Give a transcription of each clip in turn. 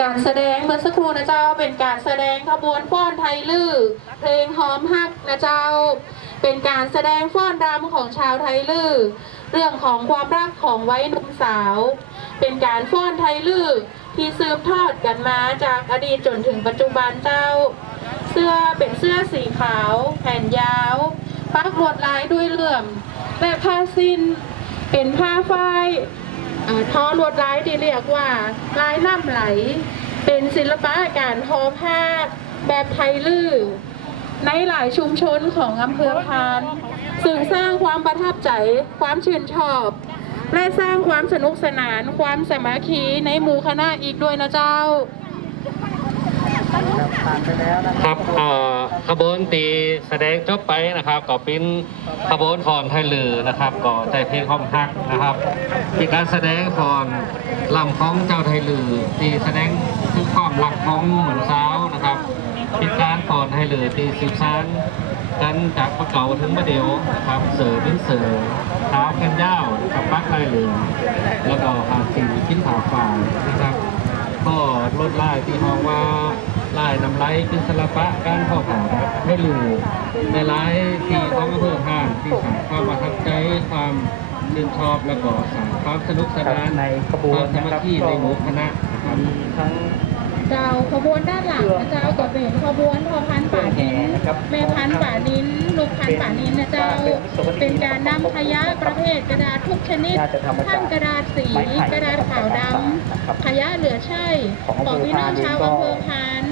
การแสดงเมื่อสักครู่นะเจ้าเป็นการแสดงขบวนฟ้อนไทยลือเพลงหอมฮักนะเจ้า เป็นการแสดงฟ้อนรำของชาวไทยลือเรื่องของความรักของไว้หนุ่มสาว เป็นการฟ้อนไทยลือที่สืบทอดกันมาจากอดีตจนถึงปัจจุบันเจ้า เสื้อเป็นเสื้อสีขาว แผ่นยาวปักลวดลายด้วยเหลื่อมและผ้าสิ้น เป็นผ้าฝ้าย ทอลวดลายที่เรียกว่าลายน้ำไหล เป็นศิลปะการทอผ้าแบบไทยลื้อในหลายชุมชนของอำเภอพานสื่อสร้างความประทับใจความชื่นชอบ และสร้างความสนุกสนานความสามัคคีในหมู่คณะอีกด้วยนะเจ้า ผ่านไปแล้วนะครับเอ่อขบวนตีแสดงจบไปนะครับก็เป็นขบวนฟอนไทยลือนะครับก็ใจเพลงคอมฮักนะครับมีการแสดงฟอนลำของเจ้าไทยลือตีแสดงถึงความรักของหมือนสาวนะครับเป็นการฟอนไทยลือตีสิบสานกันจากพระเก่าถึงมาเดียวนะครับเสือเป็นเสือเท้าแขนยาวกับปักไทยลือแล้วก็หาสีชิ้นผาฝ่านะครับ ก็ลดไลายที่ห้องว่า ลายนำไรเป็นศิลปะการเข้าหาครับไม่รู้ในลายที่ท้องอำเภอพานที่สร้างความประทับใจความชื่นชอบแล้วก็สร้างความสนุกสนานในขบคววานมสานะมัคครับคีก็ในหมู่คณะนะครับมีทั้งเจ้าขบวนด้านหลังนะเจ้าก็เป็นขบวนพอพันป่านินแม่พันป่านินลูกพันป่านินนะเจ้าเป็นการนำขยะประเภทกระดาษทุกชนิดทั้งกระดาษสีกระดาษขาวดำขยะเหลือใช้ของพี่น้องชาวอำเภอพาน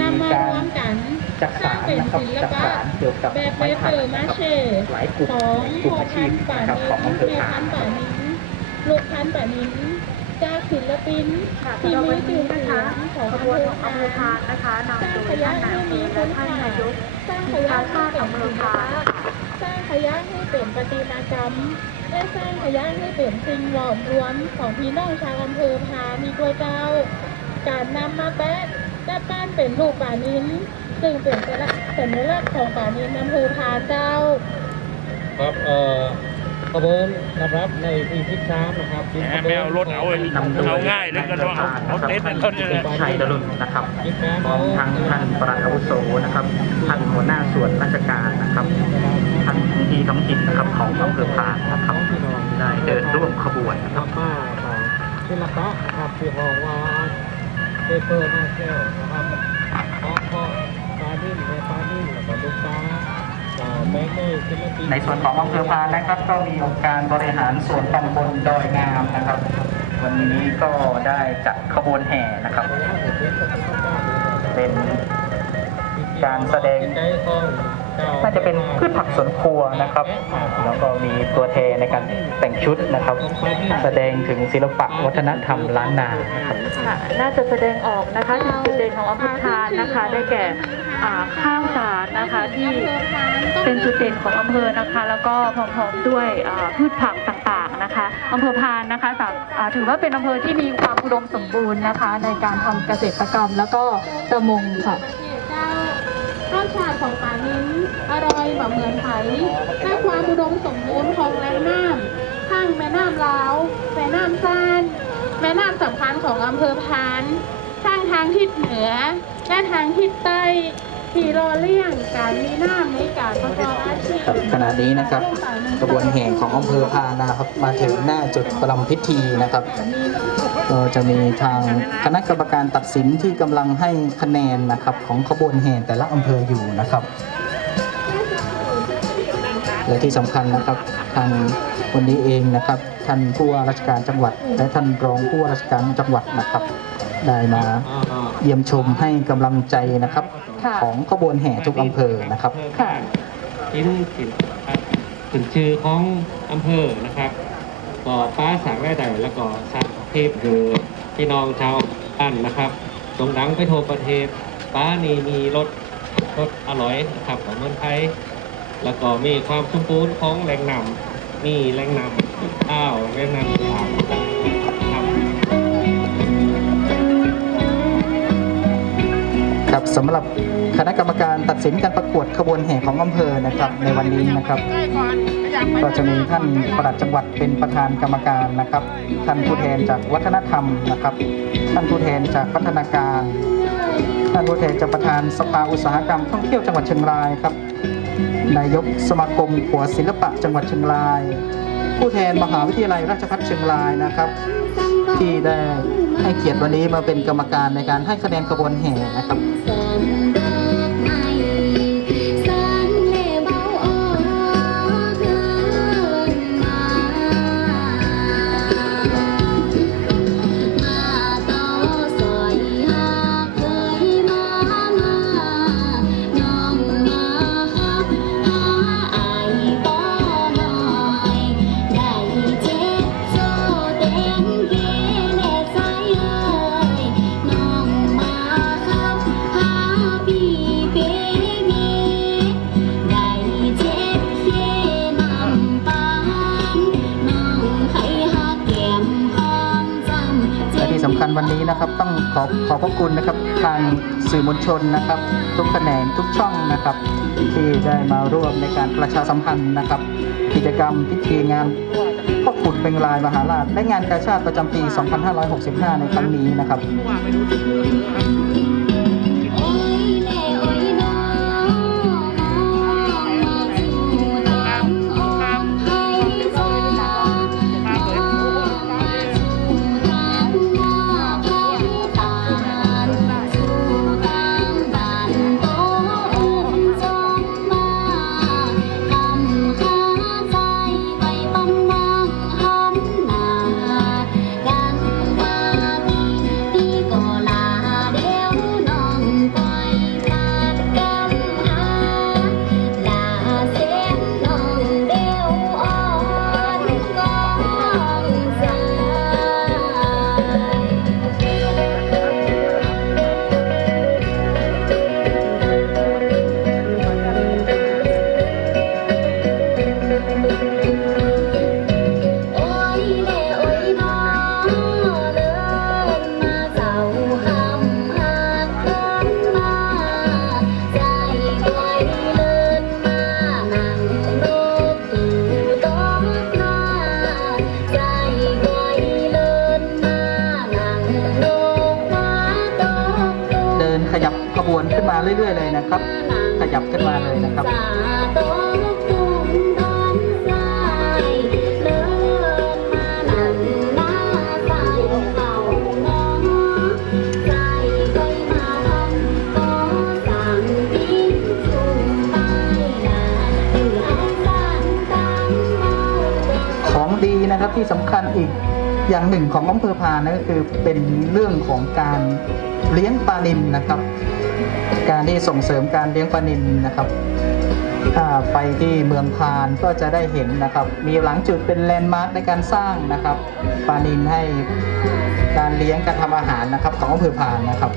นำมารวมกันจักสารนะครับจักสารเกี่ยวกับไม้ไผ่านะครับหลายกลุ่มกลุ่มอาชีพนะครับของอำเภอแม่พาพันป่านินลูกพันป่านิ้นจากศิลปินที่มีชื่อเสียงของขบวนของอำเภอพานนะคะนำโดยท่านนายให้อำเภมีอคุและท่านนายกสร้างขยะให้เป็นศิลปะสร้างขยะให้เป็นประติมากรรมและสร้างขยะให้เป็นสิ่งหลอมรวมของพี่น้องชาวอำเภอพานีด้วยเจ้า การนำมาแปะ และป้านเป็นรูปป่านินซึ่งเป็นสัญลักษณ์ของป่านินอำเภอพาเจ้า ครับเอ่อขบวนรับในที่ทิศช้ามนะครับเป็นขบวนไม่เอารถเอาไอ้นำโดยเอาง่ายเลยก็ต้องเอาเอาเต็นท์เป็นต้นเลยชัยดลุนนะครับพร้อมทั้งท่านปลัดอาวุโสนะครับท่านหัวหน้าส่วนราชการนะครับท่านพื้นที่ท้องถิ่นนะครับของอำเภอพานนะครับได้เดินร่วมขบวนนะคครัรับบมาของศิลปะนะครับที่ห้องว่า เปเปอร์มาแก้วนะครับเพราะเพราะปานิ่มและปานิ่มแล้วก็ลูกตาเอ่อแบงค์ในศิลปินในส่วนของอำเภอพานนะครับ ก็มีองค์การบริหารส่วนตำบลดอยงามนะครับ วันนี้ก็ได้จัดขบวนแห่นะครับ เป็นการแสดง น่าจะเป็นพืชผักสวนครัวนะครับ แล้วก็มีตัวแทนในการแต่งชุดนะครับ แสดงถึงศิลปะวัฒนธรรมล้านนานะครับค่ะน่าจะแสดงออกนะคะถึงจุดเด่นของอำเภอพานนะคะ ได้แก่อ่าข้าวสารนะคะที่เป็นจุดเด่นของอำเภอนะคะ แล้วก็พร้อมๆด้วยอ่าพืชผักต่างๆนะคะอำเภอพานนะคะสามอ่าถือว่าเป็นอำเภอที่มีความอุดมสมบูรณ์นะคะ ในการทำเกษตรกรรมแล้วก็ประมงค่ะ เจ้ารสชาของปานิ้นอ ร่อยแบบเหมือนไผ่และความอุดมสมบูรณ์ของแหล่งน้ำทั้งแม่น้ำลาว แม่น้ำซาน แม่น้ำสำคัญของอำเภอพานทั้งทางทิศเหนือ และทางทิศใต้ที่รอเลี่ยงการมีน้ำในการประกอบอาชีพขณะนี้นะครับกระบวนแห่ของอำเภอพานะครับ มาถึงหน้าจุดประลำพิธีนะครับก็จะมีทางคณะกรรมการตัดสินที่กำลังให้คะแนนนะครับของขบวนแห่แต่ละอำเภออยู่นะครับ และที่สำคัญนะครับทางวันนี้เองนะครับ ท่านผู้ว่าราชการจังหวัด และท่านรองผู้ว่าราชการจังหวัดนะครับ ได้มาเยี่ยมชมให้กำลังใจนะครับค่ะของขบวนแห่ทุกอำเภอนะครับค่ะทิ้นสินถึงชื่อของอำเภอนะครับก็ป้าสังได้ใดแล้วก็สักเทพคือพี่น้องชาวบ้านนะครับโด่งดังไปทั่วประเทศป้านี่มีรสรสอร่อยนะครับของเมืองไทย แล้วก็มีความสมบูรณ์ของแหล่งน้ำมีแหล่งน้ำข้าวแหล่งน้ำต่างๆครับสำหรับคณะกรรมการตัดสินการประกวดขบวนแห่ของอำเภอนะครับ ในวันนี้นะครับ ก็จะมีท่านปลัดจังหวัดเป็นประธานกรรมการนะครับ ท่านผู้แทนจากวัฒนธรรมนะครับ ท่านผู้แทนจากพัฒนาการ ท่านผู้แทนจากประธานสภาอุตสาหกรรมท่องเที่ยวจังหวัดเชียงรายครับ นายกสมาคมหัวศิลปะจังหวัดเชียงราย ผู้แทนมหาวิทยาลัยราชภัฏเชียงรายนะครับ ที่ได้ให้เกียรติวันนี้มาเป็นกรรมการในการให้คะแนนกระบวนแห่นะครับ คัญวันนี้นะครับ ต้องขอขอบพระคุณนะครับทางสื่อมวลชนนะครับ ทุกแขนงทุกช่องนะครับ ที่ได้มาร่วมในการประชาสัมพันธ์นะครับ กิจกรรมพิธีงานพ่อขุนเป็นลายมหาราชและงานกาชาติประจำปี 2565 ในครั้งนี้นะครับ เรื่อย ๆ เลยนะครับ ขยับขึ้นมาเลยนะครับของดีนะครับที่สำคัญอีกอย่างหนึ่งของอำเภอพานนั่นก็คือเป็นเรื่องของการเลี้ยงปลานิลนะครับ การที่ส่งเสริมการเลี้ยงปลานิลนะครับถ้าไปที่เมืองพานก็จะได้เห็นนะครับ มีหลังจุดเป็นแลนด์มาร์คในการสร้างนะครับปลานิลให้การเลี้ยงการทำอาหารนะครับ ของอำเภอพานนะครับ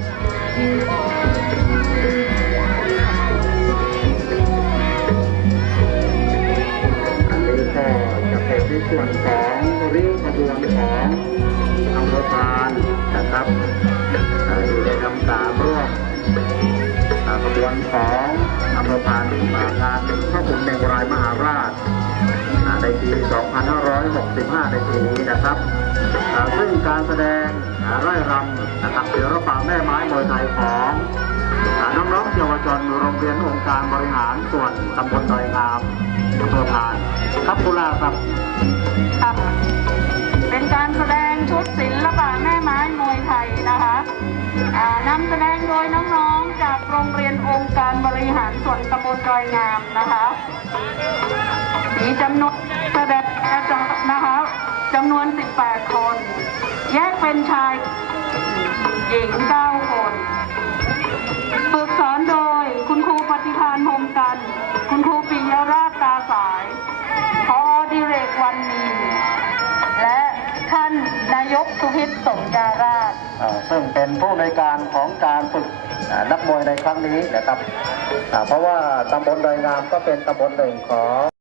อันนี้ก็จะเป็นในส่วนของริ้วขบวนของอำเภอพานนะครับ อำเภอพานมางานพระขุนแมงรายมหาราช ในปี 2565 ในปีนี้นะครับ ซึ่งการแสดงอ่าไร่รำนะครับศิลปะแม่ไม้มวยไทยของน้องๆเยาวชนโรงเรียนองค์การบริหารส่วนตำบลดอยงามอำเภอพานครับกุลาครับค่ะเป็นการแสดงชุดศิลปะแม่ไม้มวยไทยนะคะนำแสดงโดยน้องๆ จากโรงเรียนองค์การบริหารส่วนตำบลดอยงามนะคะมีจำนวนแสดงนะคะจำนวน 18 คน แยกเป็นชายหญิง 9 คนฝึกสอนโดยคุณครูปฏิพานพรมกัน คุณครูปิยราชตาสายพอดิเรกวันนีและท่านนายกสุพิษสมยารา ซึ่งเป็นผู้ในการของการฝึกนักมวยในครั้งนี้นะครับเพราะว่าตำบลดอยงามก็เป็นตำบลหนึ่งของ